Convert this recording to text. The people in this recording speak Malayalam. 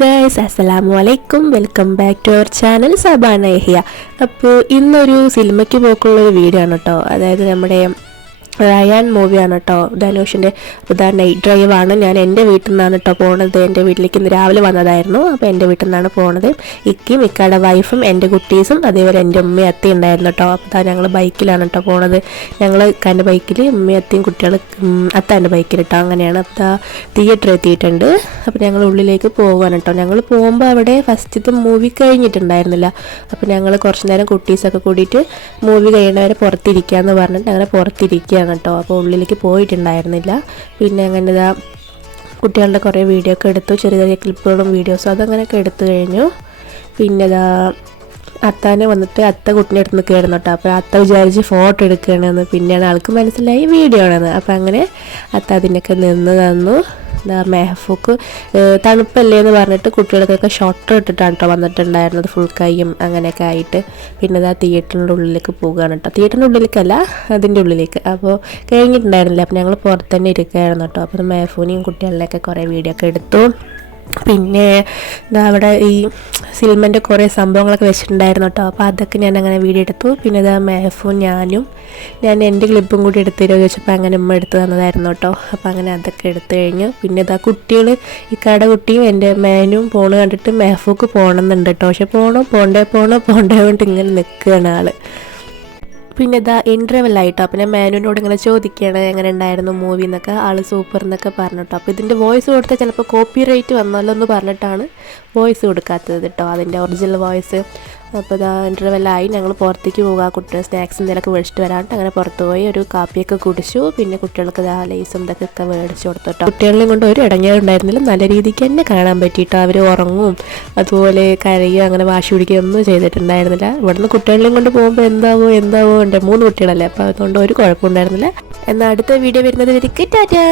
ഗൈസ് അസ്സലാമു അലൈക്കും welcome back to our channel Sabana Ehiya അപ്പോൾ ഇന്നൊരു സിനിമയ്ക്ക് പോക്കുള്ള ഒരു വീഡിയോ ആണ് കേട്ടോ. അതായത് നമ്മുടെ റയാൻ മൂവിയാണ് കേട്ടോ ധനുഷിന്റെ ഇതാ നൈറ്റ് ഡ്രൈവ് ആണ്. ഞാൻ എന്റെ വീട്ടിൽ നിന്നാണ് കേട്ടോ പോണത്. എന്റെ വീട്ടിലേക്ക് ഇന്ന് രാവിലെ വന്നതായിരുന്നു. അപ്പോൾ എന്റെ വീട്ടിൽ നിന്നാണ് പോണത്. ഇക്കിയും ഇക്കയുടെ വൈഫും എന്റെ കുട്ടീസും അതേപോലെ എന്റെ ഉമ്മയും അത്തയും ഉണ്ടായിരുന്നു കേട്ടോ അപ്പോൾ ഞങ്ങൾ ബൈക്കിലാണ് കേട്ടോ പോണത്. ഞങ്ങൾ ഇക്കാന്റെ ബൈക്കിൽ ഉമ്മയും അത്തയും കുട്ടികൾ അത്താന്റെ ബൈക്കിൽ കേട്ടോ അങ്ങനെയാണ്. അപ്പോൾ തിയേറ്റർ എത്തിയിട്ടുണ്ട്. അപ്പോൾ ഞങ്ങൾ ഉള്ളിലേക്ക് പോകാൻ കേട്ടോ ഞങ്ങൾ പോകുമ്പോൾ അവിടെ ഫസ്റ്റത്തെ മൂവി കഴിഞ്ഞിട്ടുണ്ടായിരുന്നില്ല. അപ്പോൾ ഞങ്ങൾ കുറച്ച് നേരം കുട്ടീസൊക്കെ കൂടിയിട്ട് മൂവി കഴിയണവരെ പുറത്തിരിക്കാന്ന് പറഞ്ഞിട്ട് അങ്ങനെ പുറത്തിരിക്കുകയാണ് കേട്ടോ. അപ്പോൾ ഉള്ളിലേക്ക് പോയിട്ടുണ്ടായിരുന്നില്ല. പിന്നെ അങ്ങനെ ഇതാ കുട്ടികളുടെ കുറേ വീഡിയോ ഒക്കെ എടുത്തു. ചെറിയ ചെറിയ ക്ലിപ്പുകളും വീഡിയോസും അതങ്ങനെയൊക്കെ എടുത്തു കഴിഞ്ഞു. പിന്നെ ഇതാ അത്താനെ വന്നിട്ട് അത്ത കുട്ടിന്റെ അടുത്ത് നിൽക്കുകയായിരുന്നു കേട്ടോ. അപ്പോൾ അത്ത വിചാരിച്ച് ഫോട്ടോ എടുക്കുകയാണെന്ന് പിന്നെയാണ് ആൾക്ക് മനസ്സിലായി വീഡിയോ ആണെന്ന്. അപ്പോൾ അങ്ങനെ അത്ത അതിനൊക്കെ നിന്ന് തന്നു. മെഹഫൂക്ക് തണുപ്പല്ലേ എന്ന് പറഞ്ഞിട്ട് കുട്ടികൾക്കൊക്കെ ഷോർട്ടർ ഇട്ടിട്ടാണ് കേട്ടോ വന്നിട്ടുണ്ടായിരുന്നത് ഫുൾ കൈയും അങ്ങനെയൊക്കെ ആയിട്ട്. പിന്നെ ഇതാ തിയേറ്ററിന്റെ ഉള്ളിലേക്ക് പോകുകയാണ് കേട്ടോ തിയേറ്ററിന്റെ ഉള്ളിലേക്കല്ല അതിന്റെ ഉള്ളിലേക്ക്. അപ്പോൾ കഴിഞ്ഞിട്ടുണ്ടായിരുന്നില്ല അപ്പോൾ ഞങ്ങൾ പുറത്ത് തന്നെ ഇരിക്കുകയായിരുന്നു കേട്ടോ അപ്പോൾ മെഹഫൂനെയും കുട്ടികളിലൊക്കെ കുറേ വീഡിയോ ഒക്കെ എടുത്തു. പിന്നെ ഇതാ അവിടെ ഈ സിൽമന്റെ കുറേ സംഭവങ്ങളൊക്കെ വെച്ചിട്ടുണ്ടായിരുന്നു കേട്ടോ അപ്പോൾ അതൊക്കെ ഞാൻ അങ്ങനെ വീഡിയോ എടുത്തു. പിന്നെ ഇതാ മെഹഫും ഞാനും ഞാൻ എന്റെ ക്ലിപ്പും കൂടി എടുത്ത് തരുമോ ചോദിച്ചപ്പോൾ അങ്ങനെ ഉമ്മ എടുത്തു തന്നതായിരുന്നു കേട്ടോ അപ്പോൾ അങ്ങനെ അതൊക്കെ എടുത്തു കഴിഞ്ഞു. പിന്നെ ഇതാ കുട്ടികൾ ഈ കട കുട്ടിയും എന്റെ മേനും പോണ് കണ്ടിട്ട് മെഹഫൂക്ക് പോകണമെന്നുണ്ട് കേട്ടോ പക്ഷെ പോകണോ പോണ്ടേ പോകണോ പോണ്ടേ കൊണ്ട് ഇങ്ങനെ നിൽക്കുകയാണ് ആൾ. പിന്നെ ഇതാ ഇന്റർവെൽ ആയിട്ടോ. പിന്നെ മാനുവിനോട് ഇങ്ങനെ ചോദിക്കുകയാണ് എങ്ങനെ ഉണ്ടായിരുന്നു മൂവി എന്നൊക്കെ. ആൾ സൂപ്പർ എന്നൊക്കെ പറഞ്ഞിട്ടോ. അപ്പോൾ ഇതിന്റെ വോയിസ് കൊടുത്താൽ ചിലപ്പോൾ കോപ്പി റേറ്റ് വന്നാലോ എന്ന് പറഞ്ഞിട്ടാണ് വോയിസ് കൊടുക്കാത്തത് കേട്ടോ അതിന്റെ ഒറിജിനൽ വോയിസ് അപ്പോൾ ഇതാ ഇന്റർവെല്ലായി ഞങ്ങൾ പുറത്തേക്ക് പോകുക കുട്ടികൾ സ്നാക്സ് എന്തെങ്കിലുമൊക്കെ മേടിച്ചിട്ട് വരാണ്ട് അങ്ങനെ പുറത്ത് പോയി ഒരു കാപ്പിയൊക്കെ കുടിച്ചു. പിന്നെ കുട്ടികൾക്ക് ഇതാ ലേസും ഇതൊക്കെ ഒക്കെ മേടിച്ചു കൊടുത്തു കേട്ടോ കുട്ടികളെയും കൊണ്ട് ഒരു ഇടങ്ങേറുണ്ടായിരുന്നില്ല നല്ല രീതിക്ക് തന്നെ കാണാൻ പറ്റിയിട്ട്. അവർ ഉറങ്ങും. അതുപോലെ കരയും അങ്ങനെ വാശി പിടിക്കുകയും ഒന്നും ചെയ്തിട്ടുണ്ടായിരുന്നില്ല. ഇവിടുന്ന് കുട്ടികളെയും കൊണ്ട് പോകുമ്പോൾ എന്താവോ എന്താവോ ഉണ്ട്. മൂന്ന് കുട്ടികളല്ലേ? അപ്പോൾ അതുകൊണ്ട് ഒരു കുഴപ്പമുണ്ടായിരുന്നില്ല എന്നാൽ അടുത്ത വീഡിയോ വരുന്നത് വരിക്ക്. ടാറ്റാ!